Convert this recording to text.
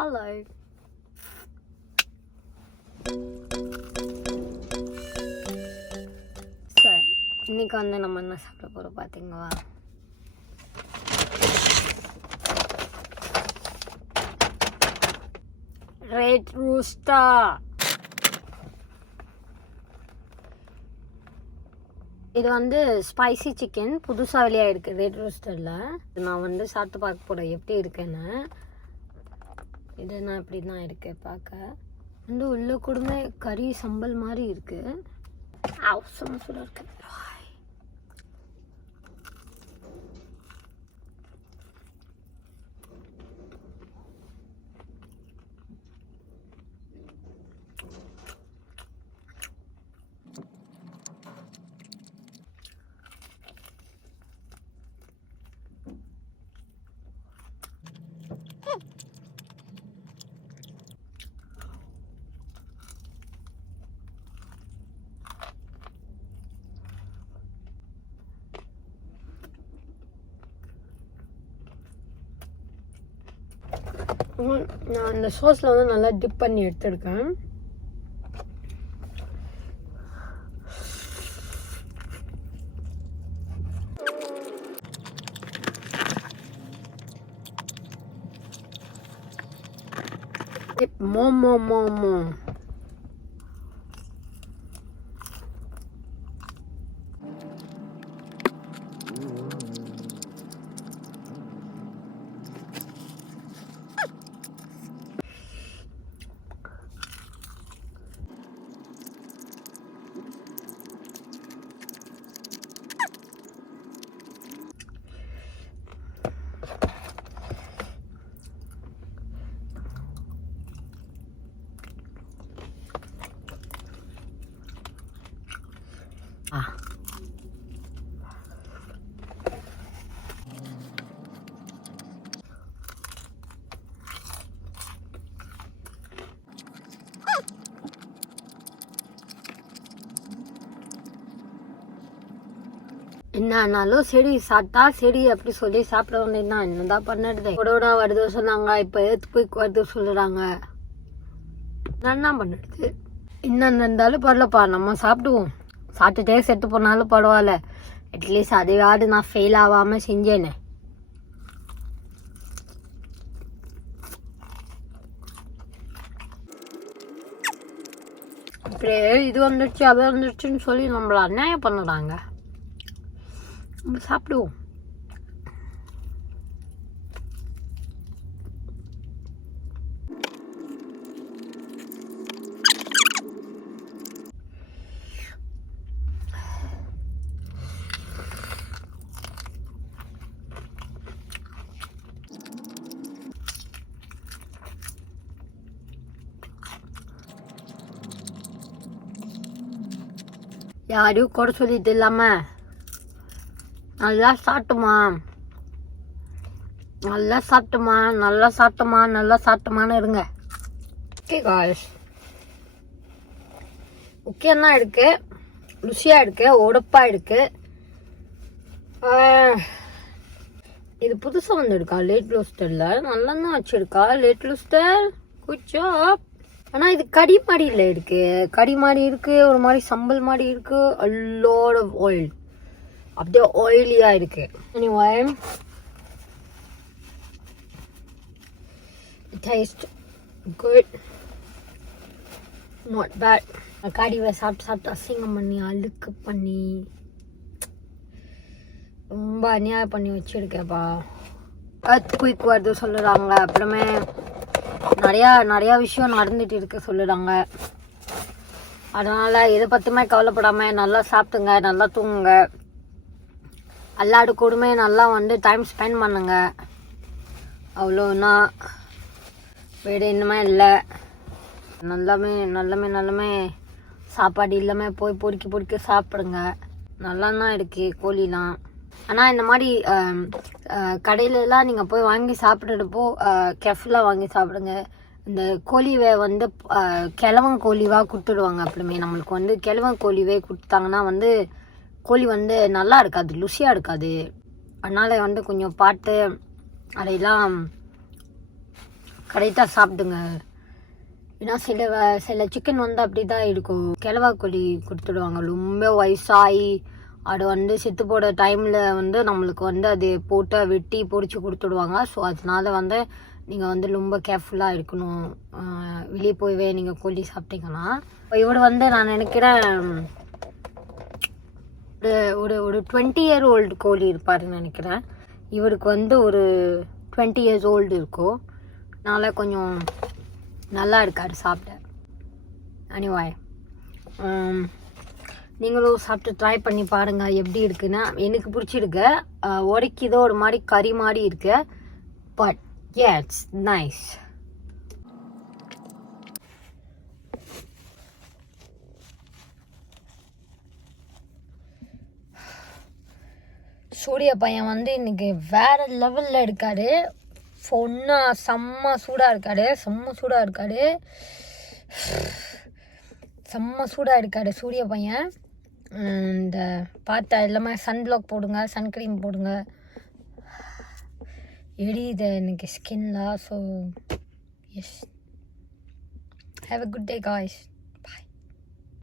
Hello. சரி, இன்னைக்கு வந்து நம்ம என்ன சாப்பிட போகிறோம் பார்த்தீங்களா? Red rooster. இது வந்து ஸ்பைசி சிக்கன் புதுசாக வெளியாக இருக்குது ரெட் ரூஸ்டரில். நான் வந்து சாப்பிட்டு பார்க்க போகிறேன் எப்படி இருக்குன்னு. இது நான் இப்படி தான் இருக்கு பார்க்க. வந்து உள்ள கூடமே கறி சம்பல் மாதிரி இருக்கு. அவசரம் சொல்ல இருக்கு. நான் இந்த சோஸில் வந்து நல்லா டிப் பண்ணி எடுத்துருக்கேன். மோ என்னாலும் செடி சாப்பிட்டா செடி அப்படி சொல்லி சாப்பிட வந்தேன்னா என்னதான் பண்ணுறது. கொடோனா வருது சொன்னாங்க, இப்போ எர்த்குயிக் வருது சொல்லுறாங்க. என்ன பண்ணுறது? என்னென்ன இருந்தாலும் பரவாயில்லப்பா, நம்ம சாப்பிடுவோம். சாப்பிட்டுட்டே செத்து போனாலும் பரவாயில்ல, அட்லீஸ்ட் அதையாவது நான் ஃபெயில் ஆகாமல் செஞ்சேனே. இப்படியே இது வந்துடுச்சு அது வந்துடுச்சுன்னு சொல்லி நம்மள அநியாயம் பண்ணுறாங்க. நம்ம சாப்பிடுவோம். யாரையும் கூட சொல்லிட்டு இல்லாம நல்லா சாப்பிட்டுமா நல்லா சாப்பிட்டுமான்னு இருங்க. ஓகே காய்ஸ், ஓகேன்னா இருக்கு, ருசியா இருக்கு, உடப்பா இருக்கு. இது புதுசா வந்துருக்கா லேட் லூஸ்டர்ல, நல்லா தான் வச்சிருக்கா லேட் லூஸ்டர். Good job. ஆனா இது கறி மாதிரில இருக்கு, கறி மாதிரி இருக்கு, ஒரு மாதிரி சம்பல் மாதிரி இருக்கு. a lot of oil, அப்படியே ஆயிலியா இருக்கு. anyway, it tastes good, not bad. கறிவை சாப்பிட்டு அசிங்கம் பண்ணி அழுக்கு பண்ணி ரொம்ப அநியாயம் பண்ணி வச்சிருக்கேப்பா. எர்த்குயிக் வருது சொல்லுறாங்க, அப்புறமே நிறையா விஷயம் நடந்துட்டு இருக்கு சொல்லுறாங்க. அதனால இதை பத்தியுமே கவலைப்படாம நல்லா சாப்பிட்டுங்க, நல்லா தூங்குங்க, எல்லாரு கூடமே நல்லா வந்து டைம் ஸ்பெண்ட் பண்ணுங்க. அவ்வளோன்னா வேறு என்னமே இல்லை. நல்லமே சாப்பாடு இல்லாமல் போய் பொறுக்கி சாப்பிடுங்க. நல்லா தான் இருக்கு கோழிலாம். ஆனால் இந்த மாதிரி கடையிலலாம் நீங்கள் போய் வாங்கி சாப்பிட்றப்போ கெஃப்லாம் வாங்கி சாப்பிடுங்க. இந்த கோழிவை வந்து கிழவன் கோழிவாக கொடுத்துடுவாங்க. அப்படிமே நம்மளுக்கு வந்து கிழவன் கோழிவே கொடுத்தாங்கன்னா வந்து கோழி வந்து நல்லா இருக்காது, ருசியாக இருக்காது. அதனால் வந்து கொஞ்சம் பார்த்து அதையெல்லாம் கரெக்டாக சாப்பிடுங்க. ஏன்னா சில சிக்கன் வந்து அப்படி தான் இருக்கும். கிழவா கோழி கொடுத்துடுவாங்க, ரொம்ப வயசாகி அது வந்து செத்து போட டைமில் வந்து நம்மளுக்கு வந்து அது போட்டு வெட்டி பொரிச்சு கொடுத்துடுவாங்க. ஸோ அதனால வந்து நீங்கள் வந்து ரொம்ப கேர்ஃபுல்லாக இருக்கணும். வெளியே போயவே நீங்கள் கோழி சாப்பிட்டீங்கன்னா. இவர் வந்து நான் நினைக்கிறேன் ஒரு ஒரு 20 year old கோழி இருப்பாருன்னு நினைக்கிறேன். இவருக்கு வந்து ஒரு 20 years old இருக்கும். அதனால் கொஞ்சம் நல்லா இருக்காரு சாப்பிட. அனிவாய் நீங்களும் சாப்பிட்டு ட்ரை பண்ணி பாருங்கள் எப்படி இருக்குன்னா. எனக்கு பிடிச்சிருக்கு. உடைக்கிதோ ஒரு மாதிரி கறி மாதிரி இருக்கு. But it's nice. சூரிய பையன் வந்து இன்னைக்கு வேற லெவலில் இருக்காரு. பொண்ணா செம்ம சூடாக இருக்காரு. செம்ம சூடாக இருக்காரு சூரிய பையன். இந்த பார்த்தா எல்லாமே சன்பிளாக் போடுங்க, சன்க்ரீம் போடுங்க. எரியுது எனக்கு ஸ்கின்லாம். So yes, have a good day guys.